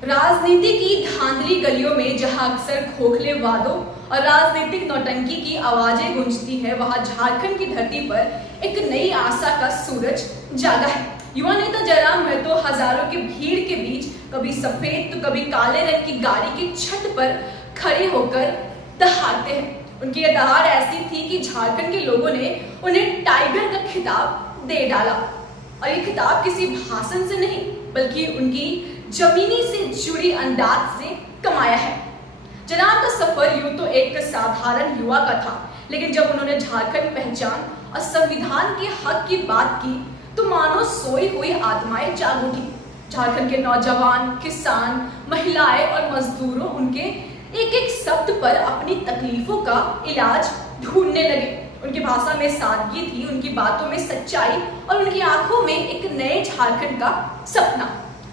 राजनीति की धांधली गलियों में जहां अक्सर खोखले वादों और राजनीतिक नौटंकी की आवाजें गूंजती है, वहां झारखंड की धरती पर एक नई आशा का सूरज जागा है। युवा नेता जयराम महतो हजारों की भीड़ के बीच कभी सफेद तो कभी काले रंग की गाड़ी की छत पर खड़े होकर दहाड़ते हैं। उनकी यह दहाड़ ऐसी थी कि झारखंड के लोगों ने उन्हें टाइगर का खिताब दे डाला, और ये खिताब किसी भाषण से नहीं बल्कि उनकी जमीनी से जुड़ी अंदाज से कमाया है। जयराम का सफर यूं तो एक साधारण युवा का था, लेकिन जब उन्होंने झारखंड पहचान और संविधान के हक की बात की तो मानो सोई हुई आत्माएं जाग उठी। झारखंड के नौजवान, किसान, महिलाएं और मजदूरों उनके एक एक शब्द पर अपनी तकलीफों का इलाज ढूंढने लगे। उनकी भाषा में सादगी थी, उनकी बातों में सच्चाई और उनकी आंखों में एक नए झारखंड का सपना।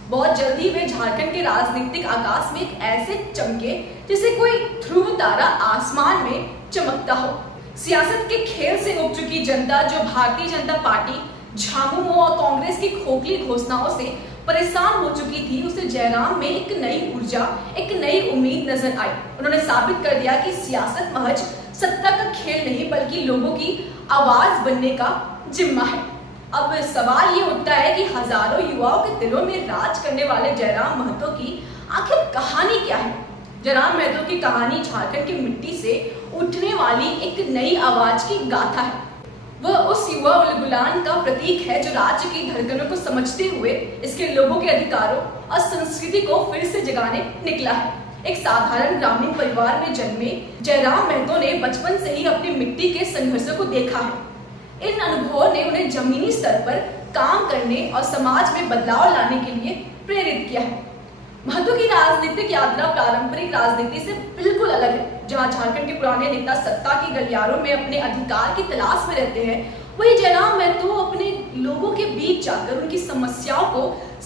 बहुत जल्दी वे झारखंड के राजनीतिक आकाश में एक ऐसे चमके जैसे कोई ध्रुव तारा आसमान में चमकता हो। सियासत के खेल से उब चुकी जनता, जो भारतीय जनता पार्टी, झामुमो और कांग्रेस की खोखली घोषणाओं से परेशान हो चुकी थी, उसे जयराम में एक नई ऊर्जा, एक नई उम्मीद नजर आई। उन्होंने साबित कर दिया कि सियासत महज सत्ता का खेल नहीं बल्कि लोगों की आवाज बनने का जिम्मा है। अब सवाल ये उठता है कि हजारों युवाओं के दिलों में राज करने वाले जयराम महतो की आखिर कहानी क्या है। जयराम महतो की कहानी झारखंड की मिट्टी से उठने वाली एक नई आवाज की गाथा है। वह उस युवा उलगुलान का प्रतीक है जो राज्य की धड़कनों को समझते हुए इसके लोगों के अधिकारों और संस्कृति को फिर से जगाने निकला है। एक साधारण ग्रामीण परिवार में जन्मे जयराम महतो ने बचपन से ही अपनी मिट्टी के संघर्षों को देखा है। इन अनुभवों ने उन्हें जमीनी स्तर पर काम करने और समाज में बदलाव लाने के लिए प्रेरित किया है। महतो की राजनीतिक यात्रा पारंपरिक राजनीति से बिल्कुल अलग है। जहां झारखंड के पुराने नेता सत्ता की गलियारों में अपने अधिकार की तलाश में रहते हैं, वही जयराम महतो अपने लोगों के बीच जाकर उनकी समस्याओं को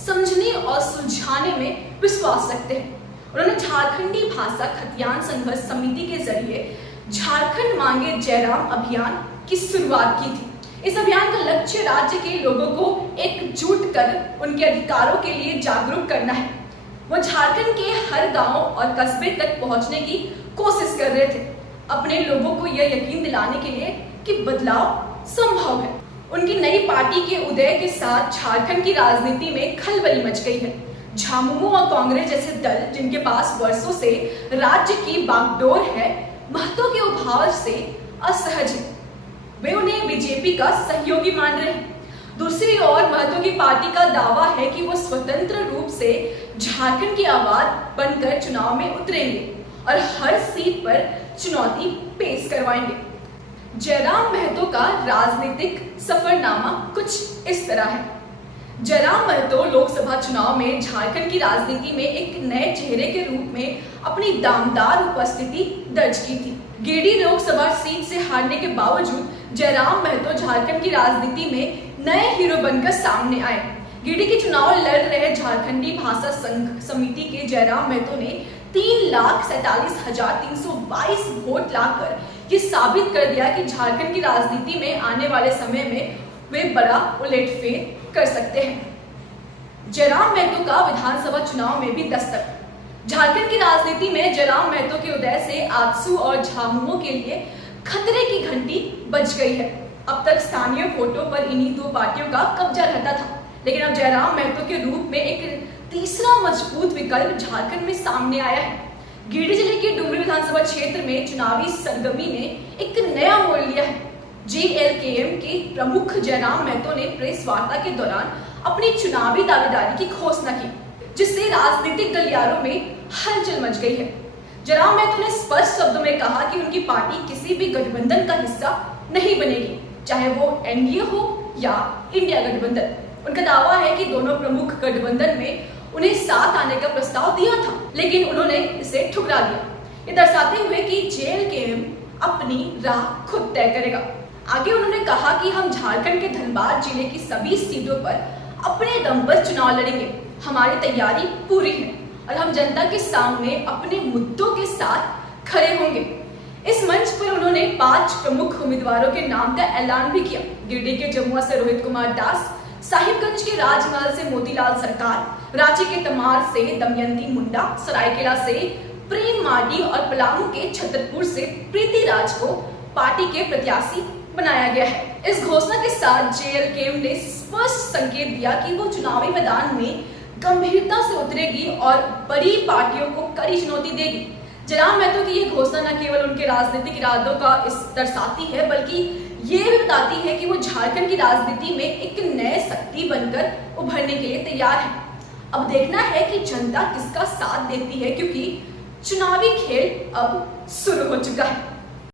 समझने और सुलझाने में विश्वास रखते हैं। उन्होंने झारखंडी भाषा खतियान संघर्ष समिति के जरिए झारखंड मांगे जयराम अभियान की शुरुआत की थी। इस अभियान का लक्ष्य राज्य के लोगों को एकजुट कर उनके अधिकारों के लिए जागरूक करना है। वो झारखंड के हर गांव और कस्बे तक पहुंचने की कोशिश कर रहे थे, अपने लोगों को यह यकीन दिलाने के लिए कि बदलाव संभव है। उनकी नई पार्टी के उदय के साथ झारखंड की राजनीति में खलबली मच गई है। झामुमो और कांग्रेस जैसे दल, जिनके पास वर्षों से राज्य की बागडोर है, महतो के उभार से असहज है। वे उन्हें बीजेपी का सहयोगी मान रहे हैं। दूसरी ओर महतो की पार्टी का दावा है कि वो स्वतंत्र रूप से झारखंड की आवाज बनकर चुनाव में उतरेंगे और हर सीट पर चुनौती पेश करवाएंगे। जयराम महतो का राजनीतिक सफरनामा कुछ इस तरह है। जयराम महतो लोकसभा चुनाव में झारखंड की राजनीति में एक नए चेहरे के रूप में अपनी दामदार उपस्थिति दर्ज की थी। गिरिडीह लोकसभा सीट से हारने के बावजूद जयराम महतो झारखंड की राजनीति में नए हीरो बनकर सामने आए। गिरिडीह के चुनाव लड़ रहे झारखंडी भाषा संघ समिति के जयराम महतो ने 3,47,322 वोट लाकर ये साबित कर दिया कि झारखंड की राजनीति में आने वाले समय में वे बड़ा उलटफेर कर सकते हैं। जयराम महतो का विधानसभा चुनाव में भी दस्तक। झारखंड की राजनीति में जयराम महतो के उदय से आजसू और झामुमो के लिए खतरे की घंटी बज गई है। अब तक स्थानीय वोटों पर इन्हीं दो पार्टियों का कब्जा रहता था, लेकिन अब जयराम महतो के रूप में एक तीसरा मजबूत विकल्प झारखंड में सामने आया है। गिरिडीह जिले के डुमरी विधानसभा क्षेत्र में चुनावी सरगर्मी ने एक नया मोड़ लिया है। JLKM के प्रमुख जयराम महतो ने प्रेस वार्ता के दौरान अपनी चुनावी दावेदारी की घोषणा की, जिससे राजनीतिक गलियारों में हलचल मच गई है। जयराम महतो ने स्पष्ट शब्दों में कहा कि उनकी पार्टी किसी भी गठबंधन का हिस्सा नहीं बनेगी, चाहे वो NDA हो या इंडिया गठबंधन। उनका दावा है कि दोनों प्रमुख गठबंधन में उन्हें साथ आने का प्रस्ताव दिया था, लेकिन उन्होंने इसे ठुकरा दिया, ये दर्शाते हुए कि JLKM अपनी राह खुद तय करेगा। आगे उन्होंने कहा कि हम झारखंड के धनबाद जिले की सभी सीटों पर अपने दम पर चुनाव लड़ेंगे। हमारी तैयारी पूरी है और हम जनता के सामने अपने मुद्दों के साथ खड़े होंगे। इस मंच पर उन्होंने 5 प्रमुख उम्मीदवारों के नाम का ऐलान भी किया। गिरिडीह के जमुआ से रोहित कुमार दास, साहिबगंज के राजमहल से मोतीलाल सरकार, रांची के तमार से दमयंती मुंडा, सरायकेला से प्रेम मार्डी और पलामू के छतरपुर से प्रीति राज को पार्टी के प्रत्याशी बनाया गया है। इस घोषणा के साथ जेएलके ने स्पष्ट संकेत दिया कि वो चुनावी मैदान में गंभीरता से उतरेगी और बड़ी पार्टियों को कड़ी चुनौती देगी। जनाब महतो की ये घोषणा न केवल उनके राजनीतिक इरादों का इस दर्शाती है, बल्कि ये भी बताती है कि वो झारखंड की राजनीति में एक नए शक्ति बनकर उभरने के लिए तैयार है। अब देखना है कि जनता किसका साथ देती है, क्योंकि चुनावी खेल अब शुरू हो चुका है।